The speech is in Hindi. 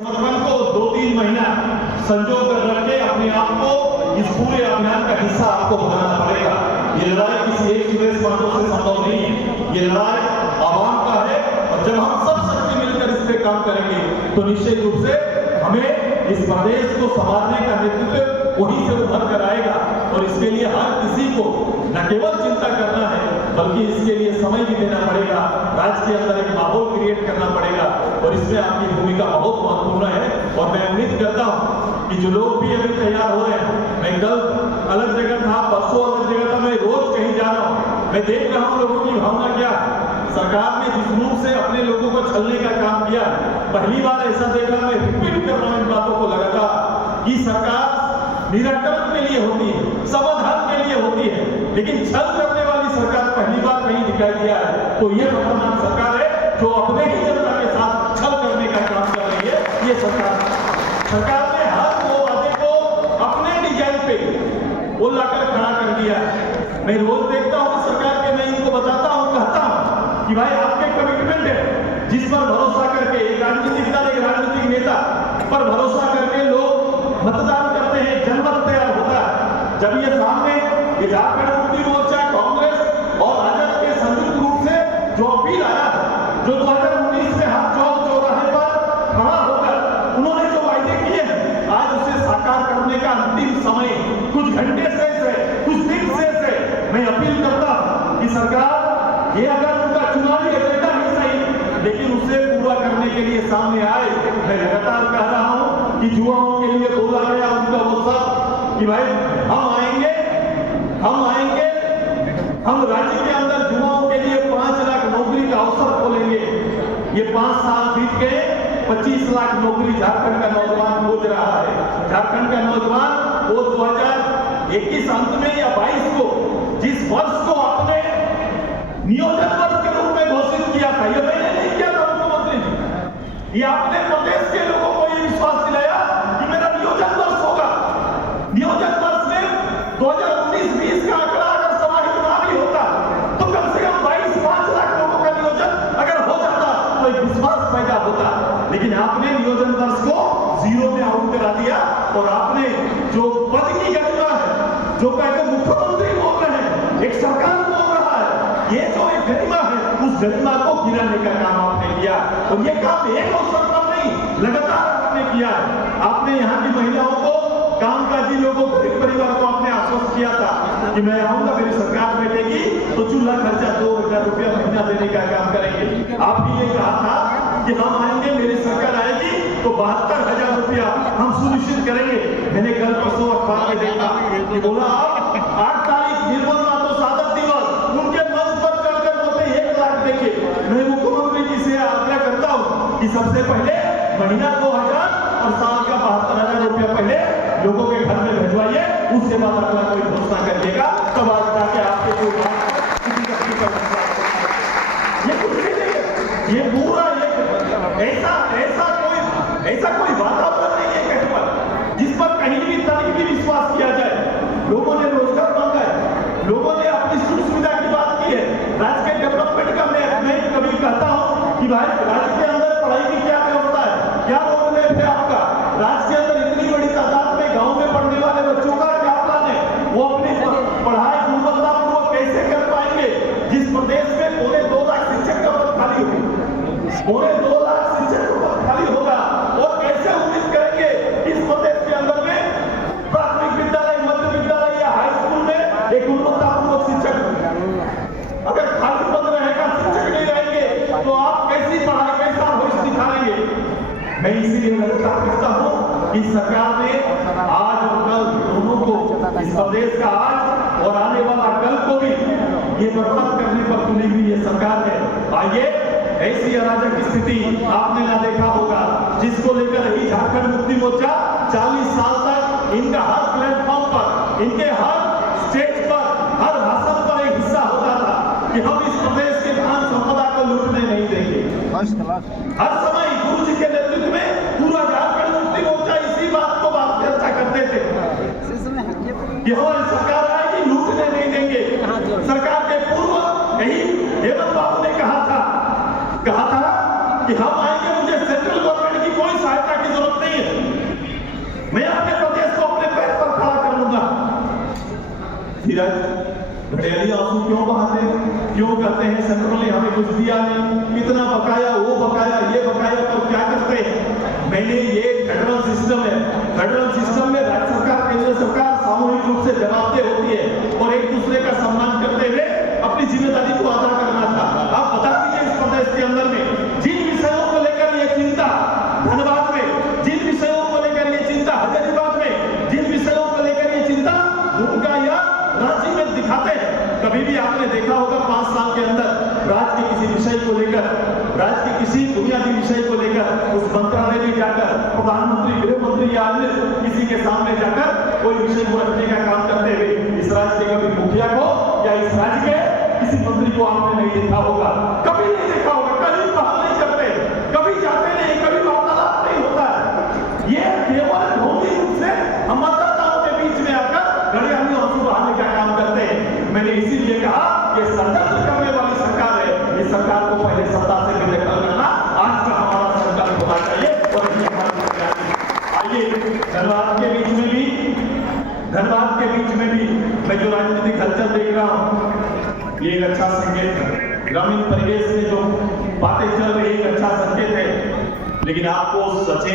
समर्पण को 2-3 महीना संजो कर रखे अपने आप को इस पूरे अभियान का हिस्सा आपको बनाना पड़ेगा। ये लड़ाई किसी एक सुरेश माधव से संभव नहीं है, ये लड़ाई आवाम का है। और जब हम सब शक्ति मिलकर इस पे काम करेंगे तो निश्चित रूप से हमें इस प्रदेश को संभालने का नेतृत्व वहीं से उभर कर आएगा। और इसके लिए हर किसी को न केवल चिंता करना है बल्कि इसके लिए समय भी देना पड़ेगा, राज्य के अंदर एक माहौल क्रिएट करना पड़ेगा। और इसमें आपकी भूमिका बहुत महत्वपूर्ण है। और मैं उम्मीद करता हूं कि जो लोग भी अभी तैयार हो रहे हैं, मैं कल अलग जगह था, परसों अलग जगह था, मैं रोज कहीं जा रहा हूं, मैं देख रहा हूं लोगों की भावना क्या है। सरकार ने जिस मुंह से अपने लोगों को छलने का काम किया, पहली बार ऐसा देखा। मैं रिपीट कर रहा हूं इन बातों को लगातार कि सरकार निराकरण के लिए होती है, समाधान के लिए होती है, लेकिन छल करने वाली सरकार पहली बार नहीं दिखाई दिया है। तो ये वर्तमान सरकार है जो अपने ही जनता के साथ छल करने का काम कर रही है। ये सरकार ने हर वो वादे को अपने डिजाइन पे वो लाकर खड़ा कर दिया है। मैं रोज देखता हूँ सरकार के, मैं इनको बताता हूँ, कहता हूँ कि भाई आपके कमिटमेंट है जिस पर भरोसा करके एक राजनीतिक दल, एक राजनीतिक नेता पर भरोसा करके लोग मतदान करते हैं, जनमत तैयार होता है। जब ये सामने ये झारखंड मुक्ति मोर्चा, कांग्रेस और राजद के संयुक्त रूप से जो अपील आया, जो 2019 में हर चौक चौराहे पर खड़ा होकर उन्होंने जो वायदे किए हैं, आज उसे साकार करने का अंतिम समय कुछ घंटे शेष है, कुछ दिन शेष है। मैं अपील करता हूं कि सरकार ये अगर उनका चुनावी एजेंडा ही सही, लेकिन उसे पूरा करने के लिए सामने आए। मैं लगातार कह रहा हूं कि युवाओं के लिए बोला गया उनका वो सब कि भाई हम आएंगे, हम राज्य के अंदर युवाओं के लिए 5 लाख नौकरी का अवसर खोलेंगे। ये 5 साल बीत गए, 25 लाख नौकरी झारखंड का नौजवान खोज रहा है। झारखंड का नौजवान वो 2021 अंत में या 22 को, जिस वर्ष को आपने नियोजन वर्ष के रूप में घोषित किया था, ये मैंने नहीं किया था मुख्यमंत्री जी, ये आपने प्रदेश के लोगों को ये विश्वास दिलाया कि मेरा नियोजन वर्ष होगा। नियोजन वर्ष में 2019-20 का आंकड़ा अगर समाहित ना भी होता तो कम से कम 22-5 लाख लोगों का नियोजन अगर हो जाता तो एक विश्वास पैदा होता। लेकिन आपने नियोजन वर्ष को 0 में आउट करा दिया। और आपने जो पद की गरिमा है, जो कहकर मुख्यमंत्री बोल रहे हैं, एक सरकार बोल रहा है, ये जो एक गरिमा है, उस गरिमा को गिराने का काम आपने किया। और ये काम एक अवसर पर नहीं, लगातार आपने किया है। आपने यहाँ की महिलाओं को, कामकाजी लोगों को, गरीब परिवार को आपने आश्वस्त किया था कि मैं आऊंगा, मेरी सरकार बैठेगी तो चूल्हा खर्चा 2,000 रुपया महीना देने का काम करेंगे। आप भी ये कहा था कि हम आएंगे, मेरी सरकार आएगी तो 72,000 रुपया हम सुनिश्चित करेंगे। मैंने कल परसों अखबार में देखा कि बोला 8 तारीख निर्मल मातो सादत दिवस, उनके मंच पर चढ़कर बोलते 1 लाख देंगे। मैं मुख्यमंत्री जी से आग्रह करता हूँ कि सबसे पहले महीना 2,000 और साल का 72,000 रुपया पहले लोगों के घर में भिजवाइए, उसके बाद अगला कोई घोषणा करिएगा। तब आज जाके आपके कोई ये कुछ नहीं है, ये पूरा ऐसा कोई वातावरण नहीं है कहीं पर जिस पर कहीं भी तनिक भी विश्वास किया जाए। लोगों ने रोजगार मांगा है, लोगों ने अपनी सुख सुविधा की बात की है, राज्य के डेवलपमेंट का मैं कभी कहता हूँ कि भाई राज्य के अंदर पढ़ाई की क्या व्यवस्था है, क्या रोड मैप है आपका, राज्य के अंदर इतनी बड़ी तादाद में गांव में पढ़ने वाले बच्चों का क्या प्लान है, वो अपनी पढ़ाई गुणवत्तापूर्वक कैसे कर पाएंगे। जिस प्रदेश में 2.25 लाख शिक्षक का पद खाली होगा, 2.25 लाख शिक्षक का पद खाली होगा, और कैसे उम्मीद करेंगे इस प्रदेश के अंदर में प्राथमिक विद्यालय, मध्य विद्यालय या हाई स्कूल में एक गुणवत्तापूर्वक शिक्षक अगर खाली पद रहेगा, शिक्षक नहीं रहेंगे तो आप कैसी पढ़ाई, कैसा भविष्य दिखाएंगे। मैं इसीलिए लगातार कहता हूं कि सरकार ने आज और कल दोनों को, इस प्रदेश का आज और आने वाला कल को भी ये बर्बाद करने पर तुली हुई ये सरकार है। आइए, ऐसी अराजक स्थिति आपने ना देखा होगा जिसको लेकर ही झारखंड मुक्ति मोर्चा 40 साल तक इनका हर प्लेटफॉर्म पर, इनके हर स्टेज पर, हर भाषण पर एक हिस्सा होता था कि हम इस प्रदेश के धन संपदा को लूटने नहीं देंगे। हर समय गुरु जी के नेतृत्व में पूरा झारखंड मुक्ति मोर्चा इसी बात को चर्चा करते थे कि हमारी सरकार आएगी, लूटने नहीं देंगे। सरकार के पूर्व यही हेमंत बाबू ने कहा था कि हम आएंगे, मुझे सेंट्रल गवर्नमेंट की कोई सहायता की धीरज, घड़ियाली आंसू क्यों बहाते हैं? क्यों कहते हैं सेंट्रल ने हमें कुछ दिया नहीं, इतना बकाया, वो बकाया, ये बकाया, तो क्या करते हैं? मैंने ये फेडरल सिस्टम है, फेडरल सिस्टम में राज्य सरकार, केंद्र सरकार सामूहिक रूप से जवाबदेह होती है और एक दूसरे का सम्मान करते हुए अपनी जिम्मेदारी को अदा करना था। आप बता दीजिए इस प्रदेश के अंदर में जिन विषयों को लेकर ये चिंता धनबाद में, जिन विषयों को लेकर ये चिंता हजारीबाग में, जिन विषयों को लेकर ये चिंता दुमका या रांची में दिखाते हैं, कभी भी आपने देखा होगा 5 साल के अंदर राज्य के किसी विषय को लेकर, राज्य के किसी बुनियादी विषय को लेकर उस मंत्रालय में जाकर प्रधानमंत्री, गृह मंत्री या अन्य किसी के सामने जाकर कोई विषय को रखने का काम करते हुए इस राज्य के कभी मुखिया को या इस राज्य के किसी मंत्री को आपने नहीं देखा होगा, कभी नहीं देखा होगा, कभी पहल नहीं करते, कभी जाते नहीं, कभी वार्तालाप नहीं होता है। ये केवल ढोंगी रूप से हम मतदाताओं के बीच में आकर घड़ियाली आंसू बहाने का काम करते हैं। मैंने इसीलिए कहा कि षड्यंत्र करने वाली सरकार है, इस सरकार को पहले सत्ता से बेदखल करना आज का हमारा संकल्प होना चाहिए। और आइए धनबाद के बीच में भी, धनबाद के बीच में भी मैं जो राजनीतिक हलचल देख रहा हूँ, ये एक अच्छा संकेत है। ग्रामीण परिवेश में जो बातें चल रही है, एक अच्छा संकेत है, लेकिन आपको सचेत